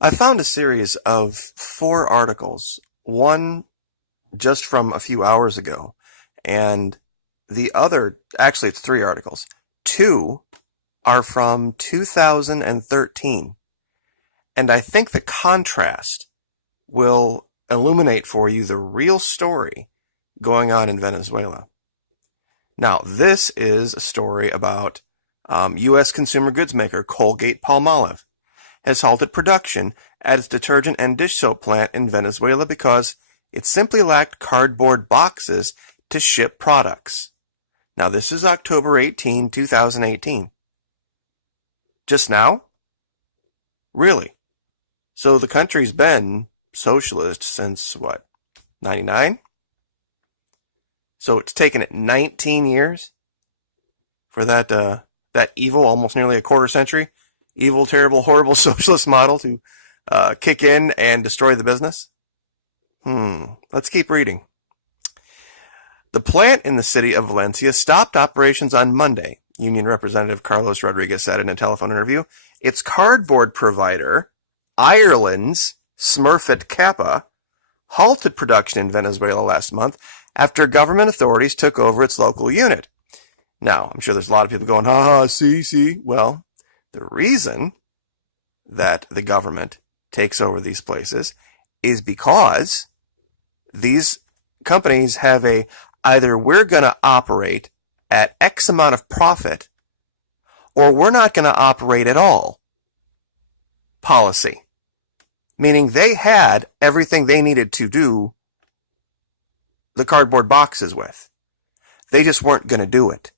I found a series of 4 articles, one just from a few hours ago, and the other, actually it's 3 articles. Two are from 2013, and I think the contrast will illuminate for you the real story going on in Venezuela. Now, this is a story about U.S. consumer goods maker Colgate-Palmolive has halted production at its detergent and dish soap plant in Venezuela because it simply lacked cardboard boxes to ship products. Now, this is October 18, 2018. Just now? Really? So the country's been socialist since, what, 99? So it's taken it 19 years for that evil, almost nearly a quarter century, evil, terrible, horrible socialist model to kick in and destroy the business? Let's keep reading. The plant in the city of Valencia stopped operations on Monday, Union Representative Carlos Rodriguez said in a telephone interview. Its cardboard provider, Ireland's Smurfit Kappa, halted production in Venezuela last month after government authorities took over its local unit. Now, I'm sure there's a lot of people going, see. Well, the reason that the government takes over these places is because these companies have either we're going to operate at X amount of profit or we're not going to operate at all policy. Meaning they had everything they needed to do the cardboard boxes with. They just weren't going to do it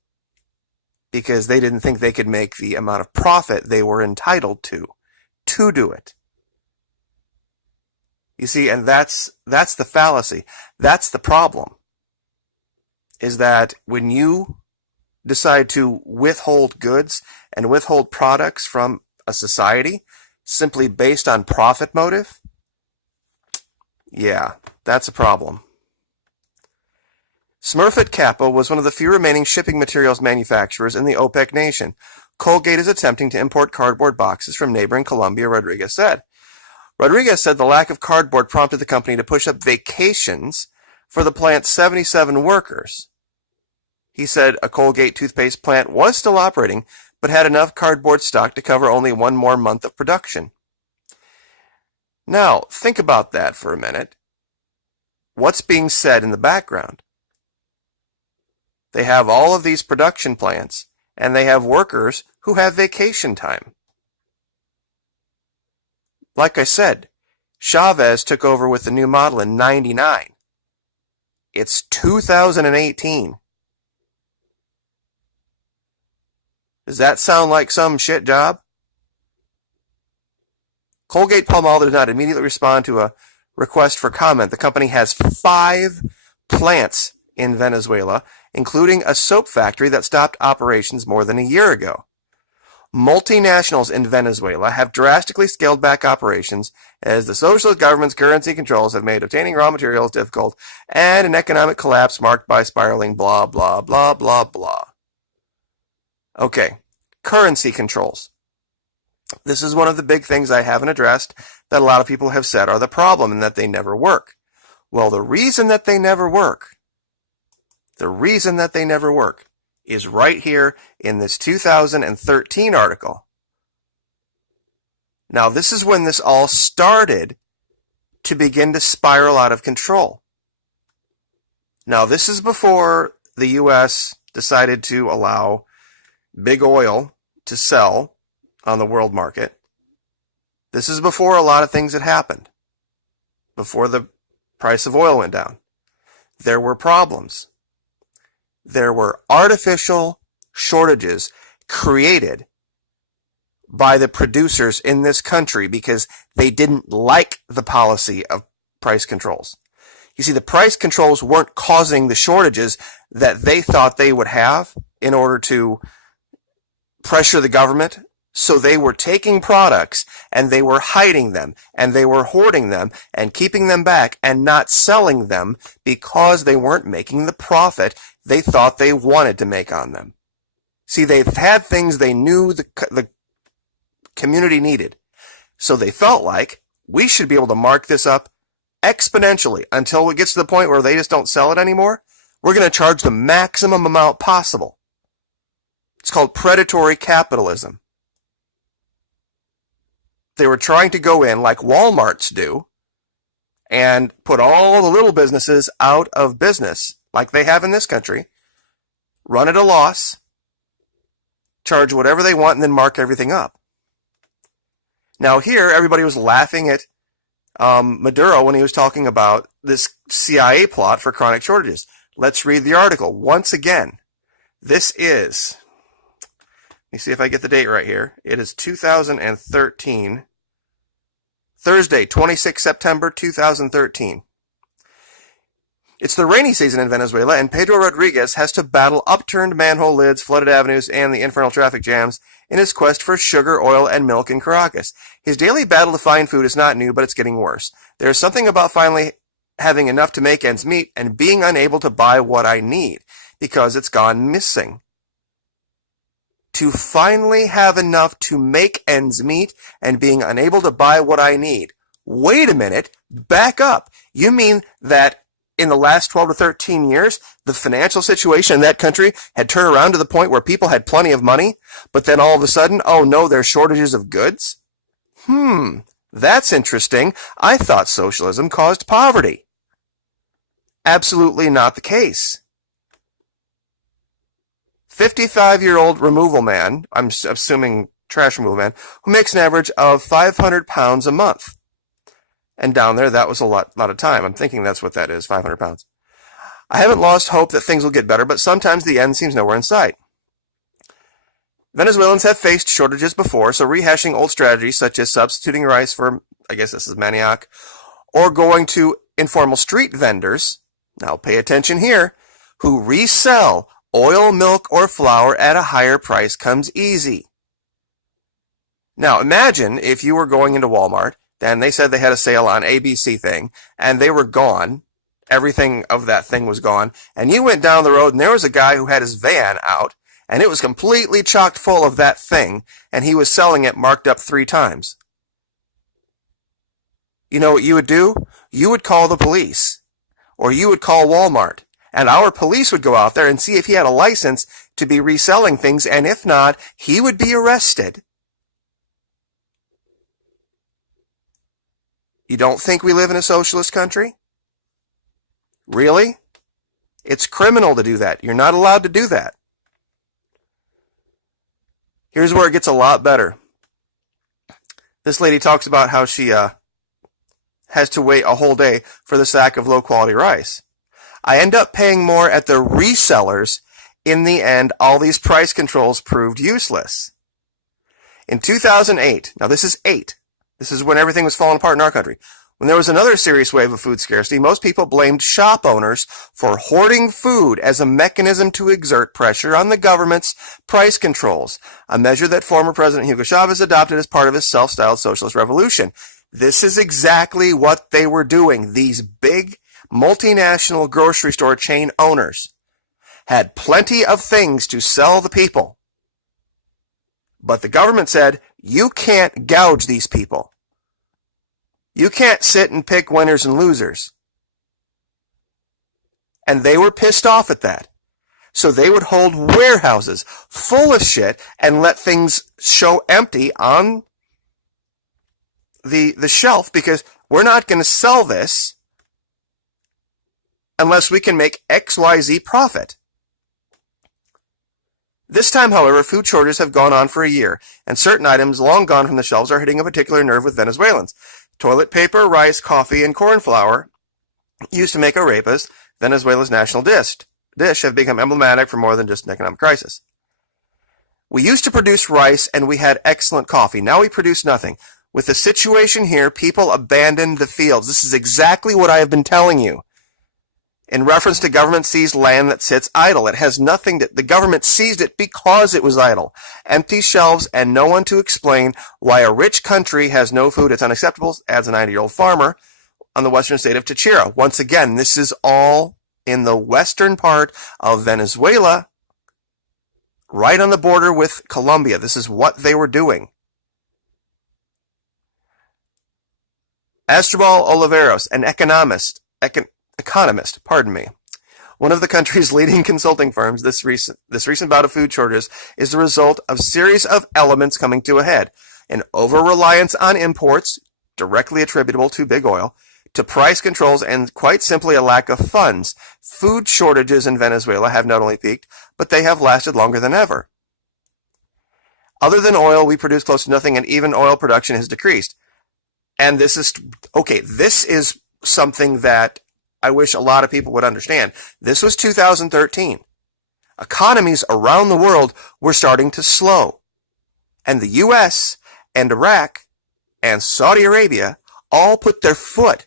because they didn't think they could make the amount of profit they were entitled to do it. You see, and that's the fallacy. That's the problem. Is that when you decide to withhold goods and withhold products from a society simply based on profit motive, yeah, that's a problem. Smurfit Kappa was one of the few remaining shipping materials manufacturers in the OPEC nation. Colgate is attempting to import cardboard boxes from neighboring Colombia, Rodriguez said. Rodriguez said the lack of cardboard prompted the company to push up vacations for the plant's 77 workers. He said a Colgate toothpaste plant was still operating, but had enough cardboard stock to cover only one more month of production. Now, think about that for a minute. What's being said in the background? They have all of these production plants, and they have workers who have vacation time. Like I said, Chavez took over with the new model in '99. It's 2018. Does that sound like some shit job? Colgate-Palmolive did not immediately respond to a request for comment. The company has 5 plants in Venezuela, including a soap factory that stopped operations more than a year ago. Multinationals in Venezuela have drastically scaled back operations as the socialist government's currency controls have made obtaining raw materials difficult and an economic collapse marked by spiraling blah, blah, blah, blah, blah. Okay, currency controls. This is one of the big things I haven't addressed that a lot of people have said are the problem and that they never work. Well, the reason that they never work is right here in this 2013 article. Now, this is when this all started to begin to spiral out of control. Now, this is before the U.S. decided to allow big oil to sell on the world market. This is before a lot of things had happened. Before the price of oil went down. There were problems. There were artificial shortages created by the producers in this country because they didn't like the policy of price controls. You see, the price controls weren't causing the shortages that they thought they would have in order to pressure the government. So they were taking products and they were hiding them and they were hoarding them and keeping them back and not selling them because they weren't making the profit they thought they wanted to make on them. See, they've had things they knew the community needed. So they felt like we should be able to mark this up exponentially until it gets to the point where they just don't sell it anymore. We're going to charge the maximum amount possible. It's called predatory capitalism. They were trying to go in like Walmarts do and put all the little businesses out of business like they have in this country, run at a loss, charge whatever they want, and then mark everything up. Now here, everybody was laughing at Maduro when he was talking about this CIA plot for chronic shortages. Let's read the article. Once again, this is, let me see if I get the date right here. It is 2013, Thursday, 26 September 2013. It's the rainy season in Venezuela, and Pedro Rodriguez has to battle upturned manhole lids, flooded avenues, and the infernal traffic jams in his quest for sugar, oil, and milk in Caracas. His daily battle to find food is not new, but it's getting worse. There is something about finally having enough to make ends meet and being unable to buy what I need because it's gone missing. To finally have enough to make ends meet and being unable to buy what I need. Wait a minute, back up. You mean that in the last 12 to 13 years, the financial situation in that country had turned around to the point where people had plenty of money, but then all of a sudden, oh no, there's shortages of goods? That's interesting. I thought socialism caused poverty. Absolutely not the case. 55-year-old removal man, I'm assuming trash removal man, who makes an average of 500 pounds a month. And down there, that was a lot of time. I'm thinking that's what that is, 500 pounds. I haven't lost hope that things will get better, but sometimes the end seems nowhere in sight. Venezuelans have faced shortages before, so rehashing old strategies such as substituting rice for, I guess this is manioc, or going to informal street vendors, now pay attention here, who resell oil, milk, or flour at a higher price comes easy. Now imagine if you were going into Walmart, then they said they had a sale on ABC thing, and they were gone. Everything of that thing was gone. And you went down the road, and there was a guy who had his van out, and it was completely chocked full of that thing, and he was selling it marked up 3 times. You know what you would do? You would call the police, or you would call Walmart, and our police would go out there and see if he had a license to be reselling things, and if not, he would be arrested. You don't think we live in a socialist country? Really? It's criminal to do that. You're not allowed to do that. Here's where it gets a lot better. This lady talks about how she has to wait a whole day for the sack of low-quality rice. I end up paying more at the resellers. In the end, all these price controls proved useless. In 2008, now this is 8. This is when everything was falling apart in our country. When there was another serious wave of food scarcity, most people blamed shop owners for hoarding food as a mechanism to exert pressure on the government's price controls, a measure that former President Hugo Chavez adopted as part of his self-styled socialist revolution. This is exactly what they were doing. These big multinational grocery store chain owners had plenty of things to sell the people. But the government said, you can't gouge these people. You can't sit and pick winners and losers. And they were pissed off at that. So they would hold warehouses full of shit and let things show empty on the shelf because we're not going to sell this unless we can make XYZ profit. This time, however, food shortages have gone on for a year, and certain items long gone from the shelves are hitting a particular nerve with Venezuelans. Toilet paper, rice, coffee, and corn flour, used to make arepas, Venezuela's national dish, have become emblematic for more than just an economic crisis. We used to produce rice, and we had excellent coffee. Now we produce nothing. With the situation here, people abandoned the fields. This is exactly what I have been telling you. In reference to government seized land that sits idle. It has nothing the government seized it because it was idle. Empty shelves and no one to explain why a rich country has no food. It's unacceptable, adds a 90-year-old farmer on the western state of Táchira. Once again, this is all in the western part of Venezuela, right on the border with Colombia. This is what they were doing. Astrobal Oliveros, an economist, one of the country's leading consulting firms, this recent bout of food shortages is the result of a series of elements coming to a head. An over-reliance on imports, directly attributable to big oil, to price controls, and quite simply a lack of funds. Food shortages in Venezuela have not only peaked, but they have lasted longer than ever. Other than oil, we produce close to nothing, and even oil production has decreased. And this is something that I wish a lot of people would understand. This was 2013. Economies around the world were starting to slow. And the U.S. and Iraq and Saudi Arabia all put their foot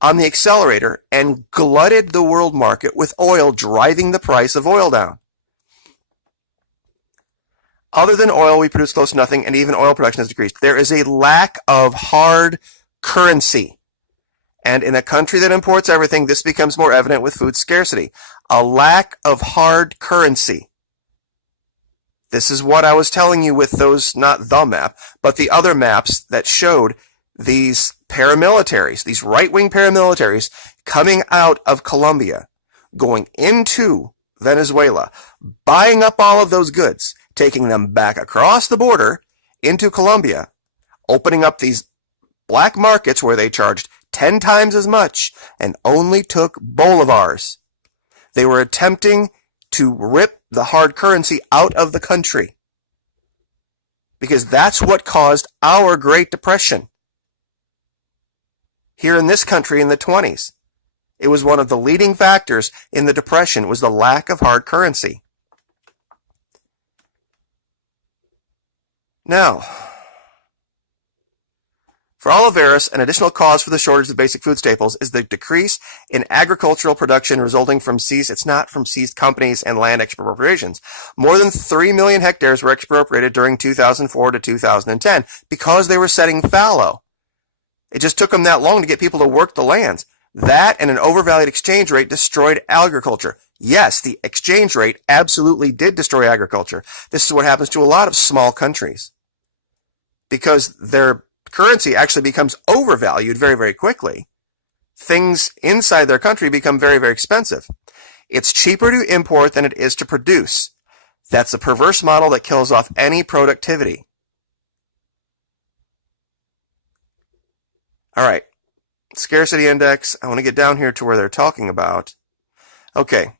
on the accelerator and glutted the world market with oil, driving the price of oil down. Other than oil, we produce close to nothing, and even oil production has decreased. There is a lack of hard currency. And in a country that imports everything, this becomes more evident with food scarcity. A lack of hard currency. This is what I was telling you with those, not the map, but the other maps that showed these paramilitaries, these right-wing paramilitaries coming out of Colombia, going into Venezuela, buying up all of those goods, taking them back across the border into Colombia, opening up these black markets where they charged 10 times as much and only took bolivars. They were attempting to rip the hard currency out of the country because that's what caused our Great Depression here in this country in the 20s. It was one of the leading factors in the Depression was the lack of hard currency. Now, for Oliveros, an additional cause for the shortage of basic food staples is the decrease in agricultural production resulting from seized companies and land expropriations. More than 3 million hectares were expropriated during 2004 to 2010 because they were setting fallow. It just took them that long to get people to work the lands. That and an overvalued exchange rate destroyed agriculture. Yes, the exchange rate absolutely did destroy agriculture. This is what happens to a lot of small countries because their currency actually becomes overvalued very, very quickly. Things inside their country become very, very expensive. It's cheaper to import than it is to produce. That's a perverse model that kills off any productivity. All right. Scarcity index. I want to get down here to where they're talking about. Okay.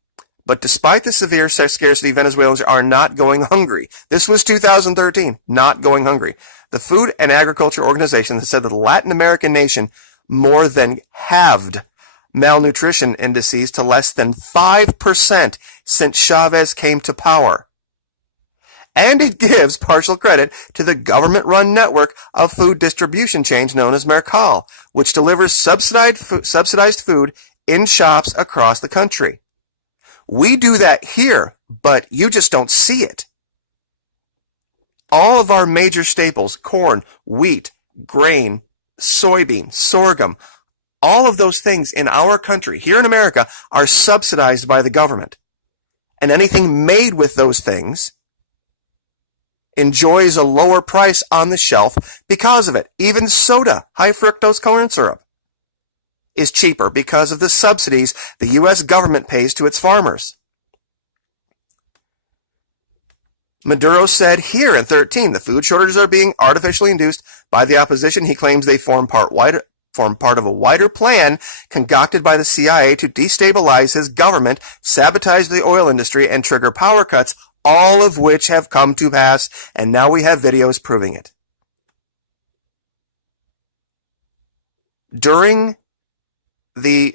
But despite the severe scarcity, Venezuelans are not going hungry. This was 2013, not going hungry. The Food and Agriculture Organization has said that the Latin American nation more than halved malnutrition indices to less than 5% since Chavez came to power. And it gives partial credit to the government-run network of food distribution chains known as Mercal, which delivers subsidized food in shops across the country. We do that here, but you just don't see it. All of our major staples, corn, wheat, grain, soybean, sorghum, all of those things in our country, here in America, are subsidized by the government. And anything made with those things enjoys a lower price on the shelf because of it. Even soda, high fructose corn syrup, is cheaper because of the subsidies the U.S. government pays to its farmers. Maduro said here in 13, the food shortages are being artificially induced by the opposition. He claims they form part of a wider plan concocted by the CIA to destabilize his government, sabotage the oil industry, and trigger power cuts, all of which have come to pass, and now we have videos proving it. During the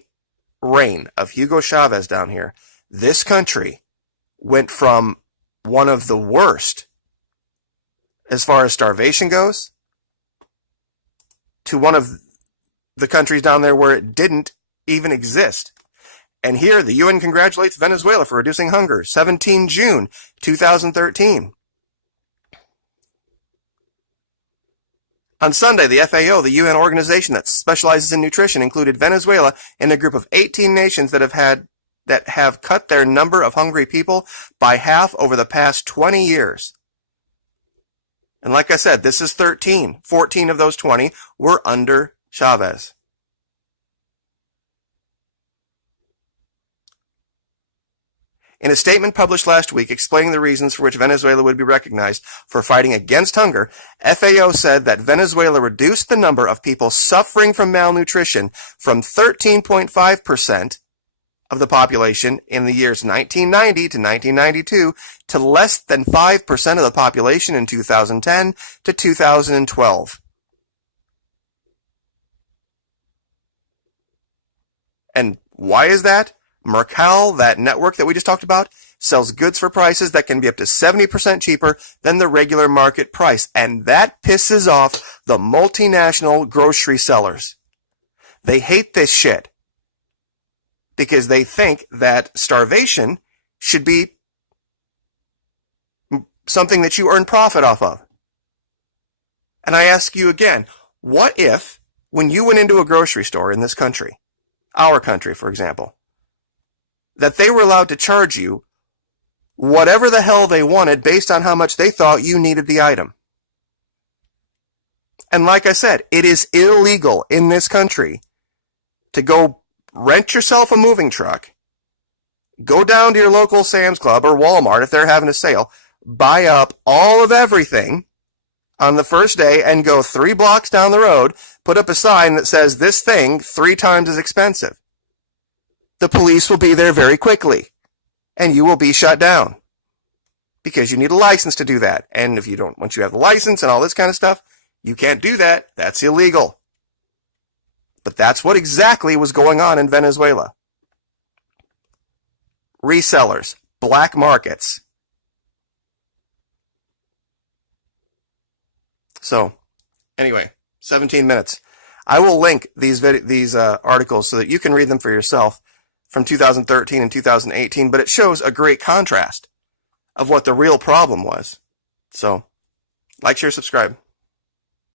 reign of Hugo Chavez down here, this country went from one of the worst as far as starvation goes to one of the countries down there where it didn't even exist. And here the UN congratulates Venezuela for reducing hunger. 17 June 2013. On Sunday, the FAO, the UN organization that specializes in nutrition, included Venezuela in a group of 18 nations that have cut their number of hungry people by half over the past 20 years. And like I said, this is 13. 14 of those 20 were under Chavez. In a statement published last week explaining the reasons for which Venezuela would be recognized for fighting against hunger, FAO said that Venezuela reduced the number of people suffering from malnutrition from 13.5% of the population in the years 1990 to 1992 to less than 5% of the population in 2010 to 2012. And why is that? Mercal, that network that we just talked about, sells goods for prices that can be up to 70% cheaper than the regular market price. And that pisses off the multinational grocery sellers. They hate this shit because they think that starvation should be something that you earn profit off of. And I ask you again, what if when you went into a grocery store in this country, our country, for example, that they were allowed to charge you whatever the hell they wanted based on how much they thought you needed the item? And like I said, it is illegal in this country to go rent yourself a moving truck, go down to your local Sam's Club or Walmart if they're having a sale, buy up all of everything on the first day and go 3 blocks down the road, put up a sign that says this thing 3 times as expensive. The police will be there very quickly, and you will be shut down because you need a license to do that. And if you don't, once you have the license and all this kind of stuff, you can't do that. That's illegal. But that's what exactly was going on in Venezuela. Resellers, black markets. So, anyway, 17 minutes. I will link these articles so that you can read them for yourself from 2013 and 2018, but it shows a great contrast of what the real problem was. So, like, share, subscribe.